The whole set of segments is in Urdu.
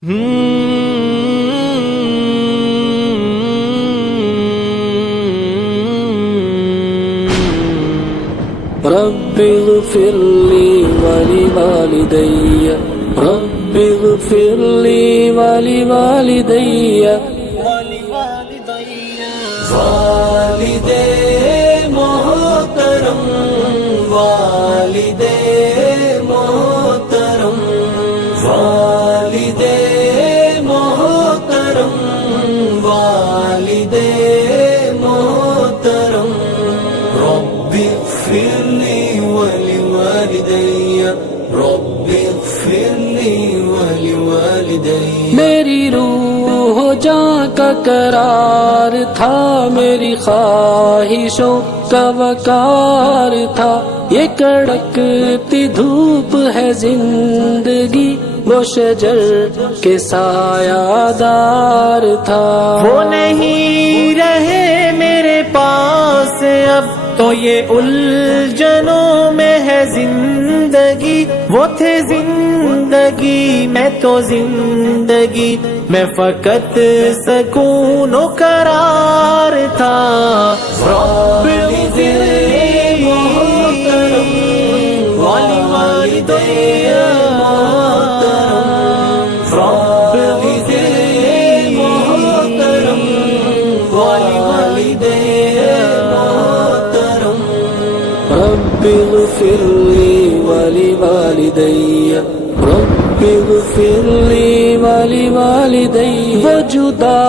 رب اغفر لي ولوالدي رب اغفر لي ولوالدي والد محترم والد محترم والد محترم والد محترم رب اغفر لي ولوالدي رب اغفر لي ولوالدي میری روح و جاں کا قرار تھا، میری خواہشوں کا وقار تھا، یہ کڑکتی دھوپ ہے زندگی، وہ شجر کے سایہ دار تھا۔ وہ نہیں رہے میرے پاس اب تو یہ الجھنوں میں ہے زندگی، وہ تھے زندگی میں تو زندگی میں فقط سکون و قرار تھا۔ رب اغفر لي ولوالدي رب اغفر لي ولوالدي رب اغفر لي ولوالدي رب اغفر لي ولوالدي وہ جدا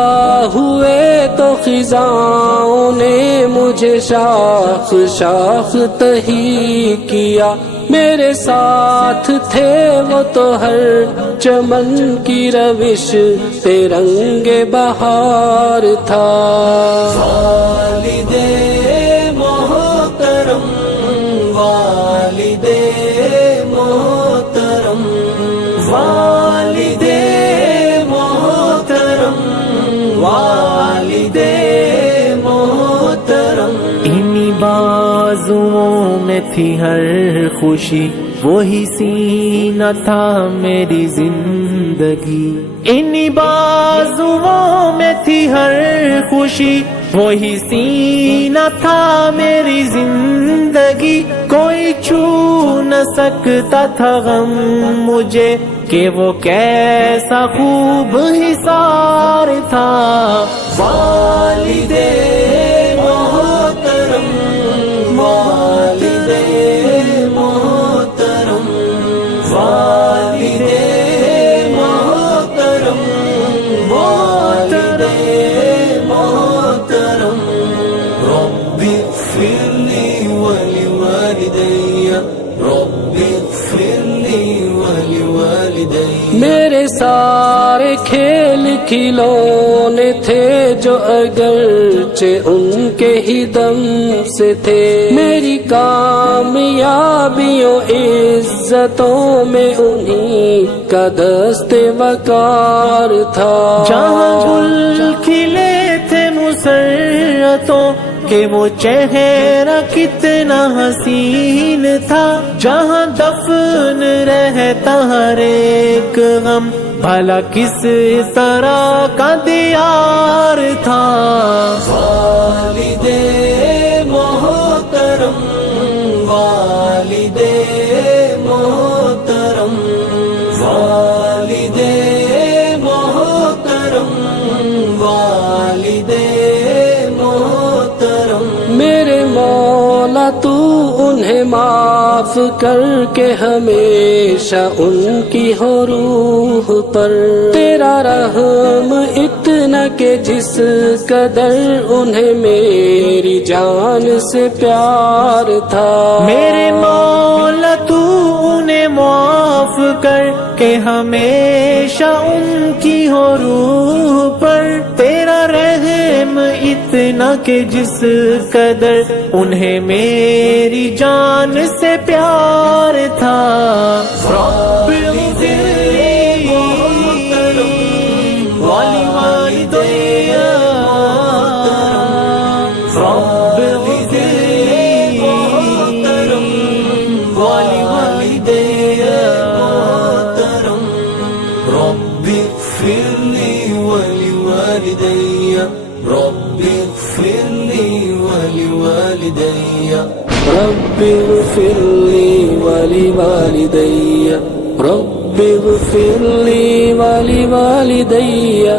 ہوئے تو خزاں نے مجھے شاخ شاخ تہی کیا، میرے ساتھ تھے وہ تو ہر چمن کی روش پہ رنگ بہار تھا۔ والد محترم والد محترم والد محترم والد محترم انہی بازوؤں میں تھی ہر خوشی، وہی سینہ تھا میری زندگی، انہی بازوؤں میں تھی ہر خوشی، وہی سینہ تھا میری زندگی، کوئی چھو نہ سکتا تھا غم مجھے کہ وہ کیسا خوب حصار تھا۔ والد محترم والد محترم والد محترم والد محترم رب اغفر لي ولوالدي رب اغفر لي ولوالدي میرے سارے کھیل کھلونے تھے جو اگرچہ ان کے ہی دم سے تھے، میری کامیابیوں عزتوں میں انہی کا دست وقار تھا۔ جہاں گل کھلے تھے مسرتوں کہ وہ چہرہ کتنا حسین تھا، جہاں دفن رہتا ہر ایک غم بھلا کس طرح کا دیار تھا۔ والد محترم والد محترم والد محترم والد محترم میرے مولا تو انہیں معاف کر کے ہمیشہ ان کی ہو روح پر، تیرا رحم اتنا کہ جس قدر انہیں میری جان سے پیار تھا۔ میرے مولا تو انہیں معاف کر کہ ہمیشہ ان کی ہو روح پر، تیرا رحم اتنا کہ جس قدر انہیں میری جان سے پیار تھا۔ رب اغفر لي ولوالدي رب اغفر لي ولوالدي رب اغفر لي ولوالدي رب اغفر لي ولوالدي رب اغفر لي ولوالدي رب اغفر لي ولوالدي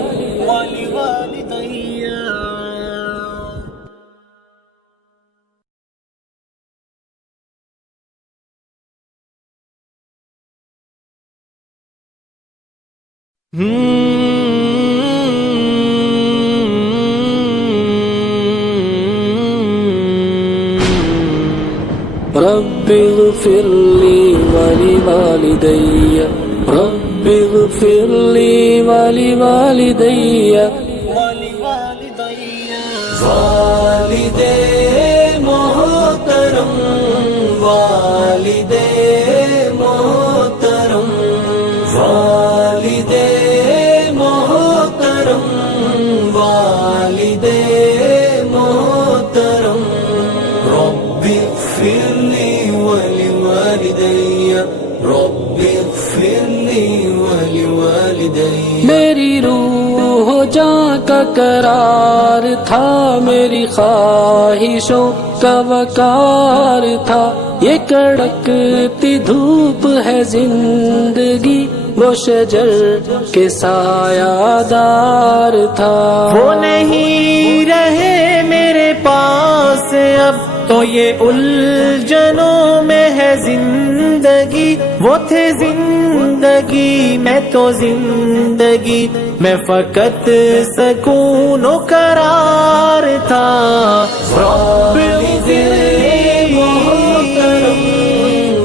رب اغفر لي ولوالدي رب اغفر لي ولوالدي والدے محترم والدے محترم والدے محترم والدے محترم رب اغفر لي ولوالدي رب اغفر لي ولوالدي میری روح جاں کا قرار تھا میری خواہشوں کا وقار تھا یہ کڑکتی دھوپ ہے زندگی وہ شجر کے سایہ دار تھا وہ نہیں رہے میرے پاس اب تو یہ الجھنوں میں ہے زندگی وہ تھے زندگی میں تو زندگی میں فقط سکون و قرار تھا رب اغفر لي محترم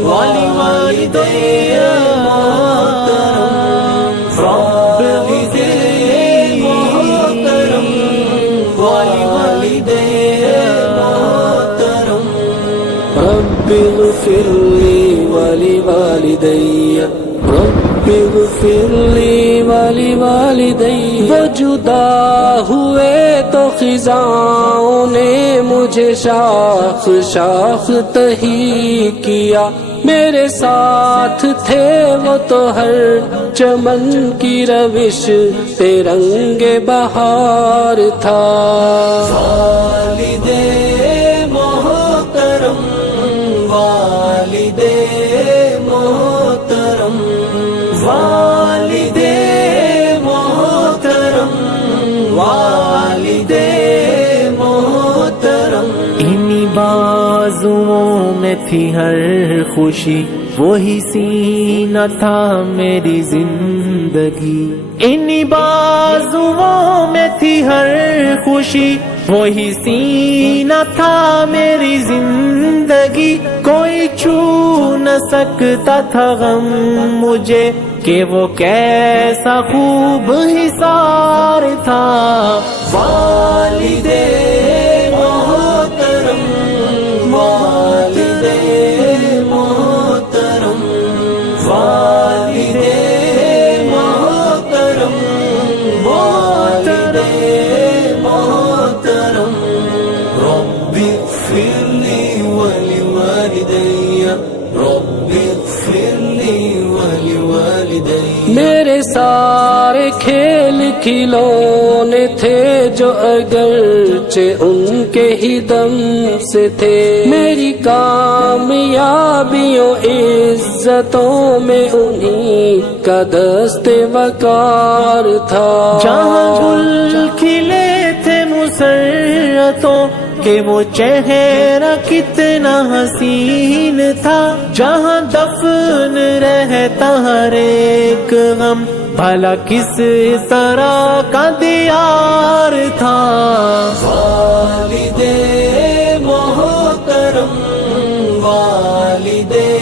ولوالدي محترم رب اغفر لي محترم ولوالدي محترم رب اغفر لي ولوالدي رب اغفر لي ولوالدي وہ جدا ہوئے تو خزاں نے مجھے شاخ شاخ تہی کیا میرے ساتھ تھے وہ تو ہر چمن کی روش پہ رنگ بہار تھا والدے محترم والدے محترم والدے محترم والدے محترم انہی بازوؤں میں تھی ہر خوشی وہی سینہ تھا میری زندگی انہی بازوؤں میں تھی ہر خوشی وہی سینہ تھا میری زندگی کوئی چھو نہ سکتا تھا غم مجھے کہ وہ کیسا خوب حصار تھا والدے محترم والدے محترم والدے محترم والدے محترم رب اغفر لي ولوالدي رب اغفر لي ولوالدي میرے سارے کھیل کھلونے تھے جو اگرچہ ان کے ہی دم سے تھے میری کامیابیوں عزتوں میں انہی کا دست وقار تھا جہاں گل کھلے تھے مسرتوں کہ وہ چہرہ کتنا حسین تھا جہاں دفن رہتا ہر ایک غم بھلا کس طرح کا دیار تھا والدے محترم والدے